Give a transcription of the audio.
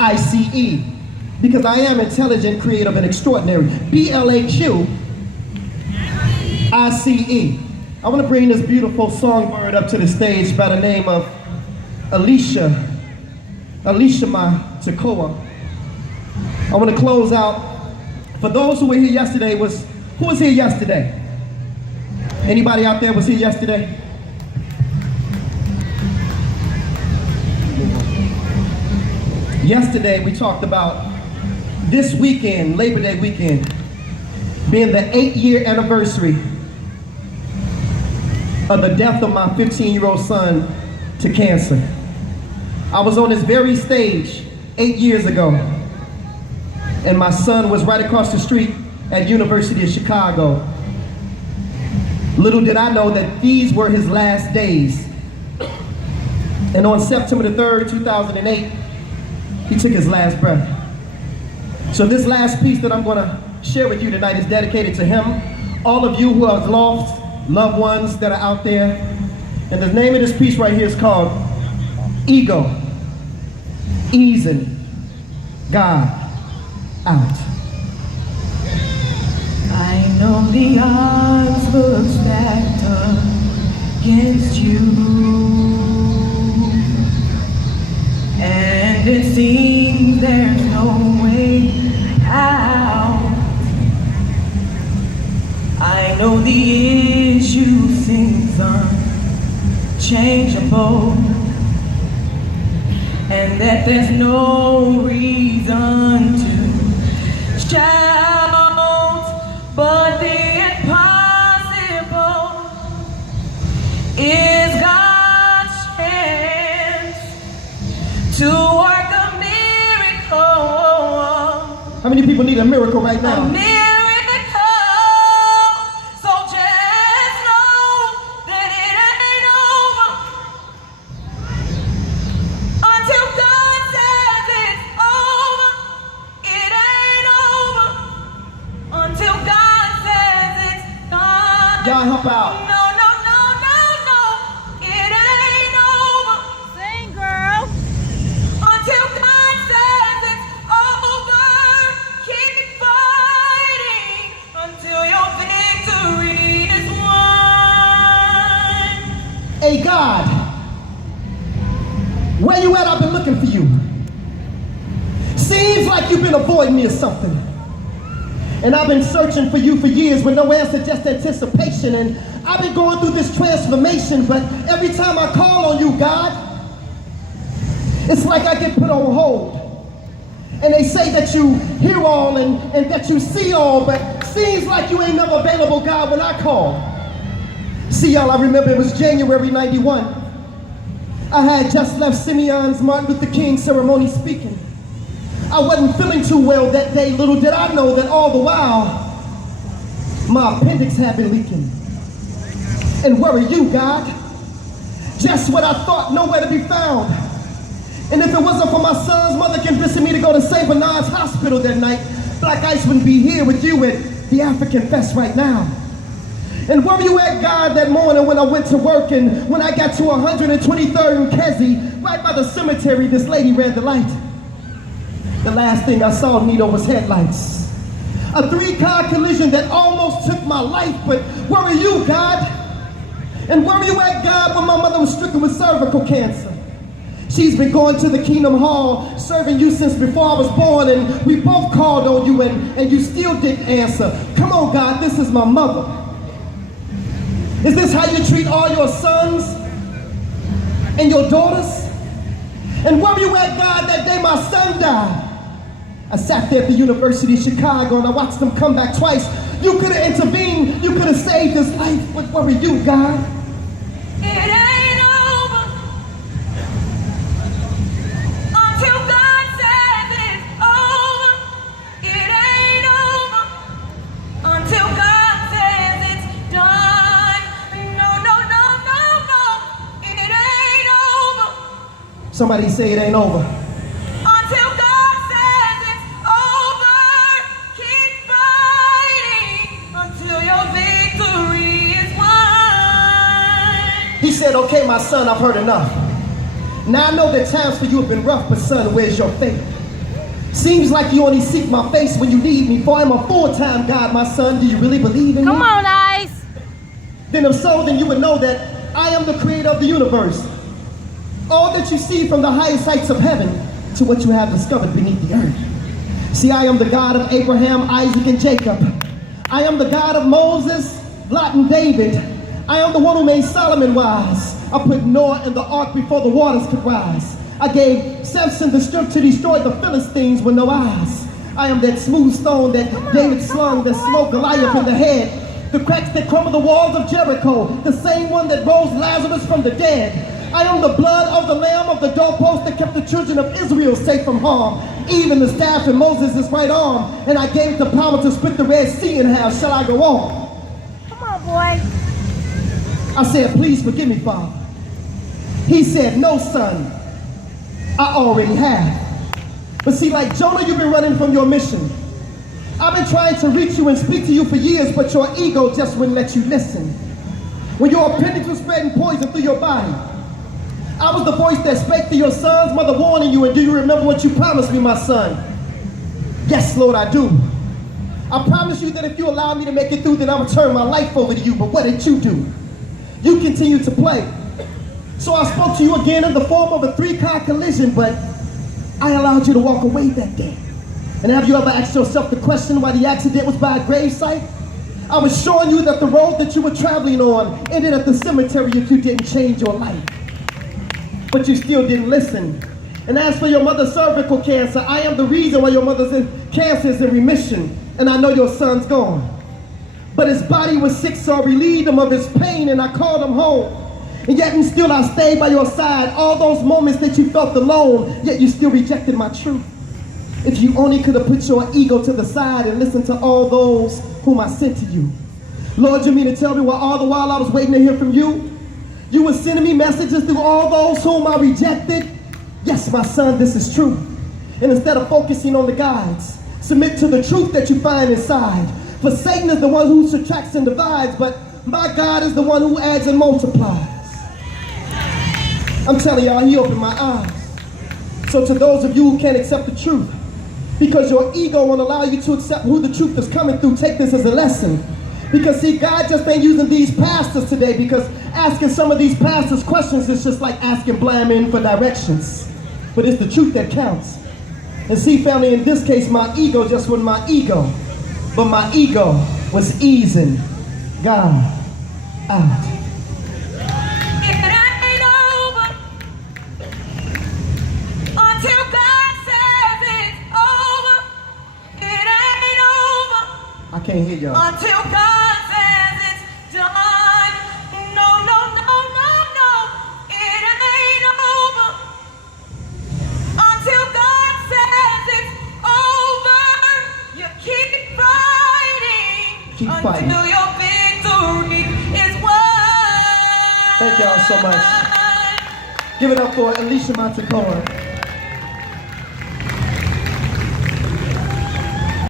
ICE, because I am intelligent, creative, and extraordinary. BLAQ, ICE. I want to bring this beautiful songbird up to the stage by the name of Elishama Tekoa. I want to close out. For those who were here yesterday, who was here yesterday? Anybody out there was here yesterday? Yesterday we talked about this weekend, Labor Day weekend, being the 8-year anniversary of the death of my 15-year-old son to cancer. I was on this very stage 8 years ago, and my son was right across the street at University of Chicago. Little did I know that these were his last days. And on September the 3rd, 2008, he took his last breath. So this last piece that I'm going to share with you tonight is dedicated to him. All of you who have lost loved ones that are out there. And the name of this piece right here is called Ego, Easing God Out. I know the odds were stacked against you, and it seems there's no way out. I know the issue seems unchangeable, and that there's no reason to shout, but the impossible is God's chance to work a miracle. How many people need a miracle right now? A miracle. So just know that it ain't over until God says it's over. It ain't over until God says it's done. Y'all help out. No. It ain't over. Sing, girl. Until God says it's over. Keep fighting until your victory is won. Hey God, where you at? I've been looking for you. Seems like you've been avoiding me or something. And I've been searching for you for years with no answer, just anticipation. And I've been going through this transformation, but every time I call on you, God, it's like I get put on hold. And they say that you hear all and that you see all, but seems like you ain't never available, God, when I call. See, y'all, I remember it was January 91. I had just left Simeon's Martin Luther King ceremony speaking. I wasn't feeling too well that day. Little did I know that all the while, my appendix had been leaking. And where are you, God? Just what I thought, nowhere to be found. And if it wasn't for my son's mother convincing me to go to St. Bernard's Hospital that night, Black Ice wouldn't be here with you at the African Fest right now. And where were you at, God, that morning when I went to work and when I got to 123rd and Kesey, right by the cemetery, this lady ran the light. The last thing I saw, Nito, was headlights. A 3-car collision that almost took my life, but where are you, God? And where are you at, God, when my mother was stricken with cervical cancer? She's been going to the Kingdom Hall, serving you since before I was born, and we both called on you, and you still didn't answer. Come on, God, this is my mother. Is this how you treat all your sons and your daughters? And where were you at, God, that day my son died? I sat there at the University of Chicago and I watched them come back twice. You could have intervened. You could have saved his life. But where were you, God? It ain't over until God says it's over. It ain't over until God says it's done. No. It ain't over. Somebody say it ain't over. Until God says it's over. Keep fighting until your victory is won. He said, okay, my son, I've heard enough. Now I know that times for you have been rough, but son, where's your faith? Seems like you only seek my face when you need me, for I'm a full-time God, my son. Do you really believe in me? Come on, Ice. Then if so, then you would know that I am the creator of the universe. All that you see from the highest heights of heaven to what you have discovered beneath the earth. See, I am the God of Abraham, Isaac, and Jacob. I am the God of Moses, Lot, and David. I am the one who made Solomon wise. I put Noah in the ark before the waters could rise. I gave Samson the strength to destroy the Philistines with no eyes. I am that smooth stone that David slung that smote Goliath in the head. The cracks that crumble the walls of Jericho, the same one that rose Lazarus from the dead. I am the blood of the lamb of the doorpost that kept the children of Israel safe from harm. Even the staff in Moses' right arm, and I gave the power to split the Red Sea in half. Shall I go on? Come on, boy. I said, please forgive me, Father. He said, no, son, I already have. But see, like Jonah, you've been running from your mission. I've been trying to reach you and speak to you for years, but your ego just wouldn't let you listen. When your appendix was spreading poison through your body, I was the voice that spake to your son's mother warning you, and do you remember what you promised me, my son? Yes, Lord, I do. I promised you that if you allow me to make it through, then I would turn my life over to you, but what did you do? You continued to play. So I spoke to you again in the form of a 3-car collision, but I allowed you to walk away that day. And have you ever asked yourself the question why the accident was by a gravesite? I was showing you that the road that you were traveling on ended at the cemetery if you didn't change your life. But you still didn't listen. And as for your mother's cervical cancer, I am the reason why your mother's cancer is in remission, and I know your son's gone. But his body was sick, so I relieved him of his pain, and I called him home. And yet and still I stayed by your side. All those moments that you felt alone, yet you still rejected my truth. If you only could have put your ego to the side and listened to all those whom I sent to you. Lord, you mean to tell me all the while I was waiting to hear from you? You were sending me messages through all those whom I rejected? Yes, my son, this is true. And instead of focusing on the guides, submit to the truth that you find inside. For Satan is the one who subtracts and divides, but my God is the one who adds and multiplies. I'm telling y'all, he opened my eyes. So to those of you who can't accept the truth, because your ego won't allow you to accept who the truth is coming through, take this as a lesson. Because see, God just ain't using these pastors today, because asking some of these pastors questions is just like asking blind men for directions. But it's the truth that counts. And see, family, in this case, my ego just wasn't my ego, but my ego was easing God out. I can't hear y'all. Until God says it's done. No, no, no, no, no. It ain't over. Until God says it's over. You keep fighting. Keep fighting. Until your victory is won. Thank y'all so much. Give it up for Elishama, Tekoa.